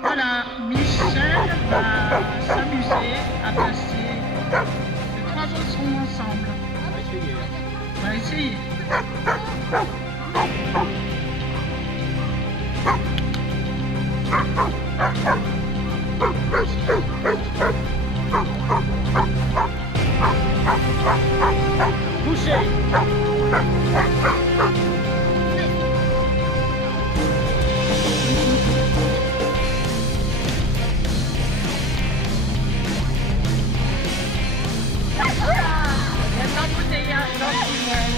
Voilà, Michel va s'amuser à passer les 3 beaucerons ensemble. On va essayer. Boucher. Il y a de l'embouteillage dans le tunnel.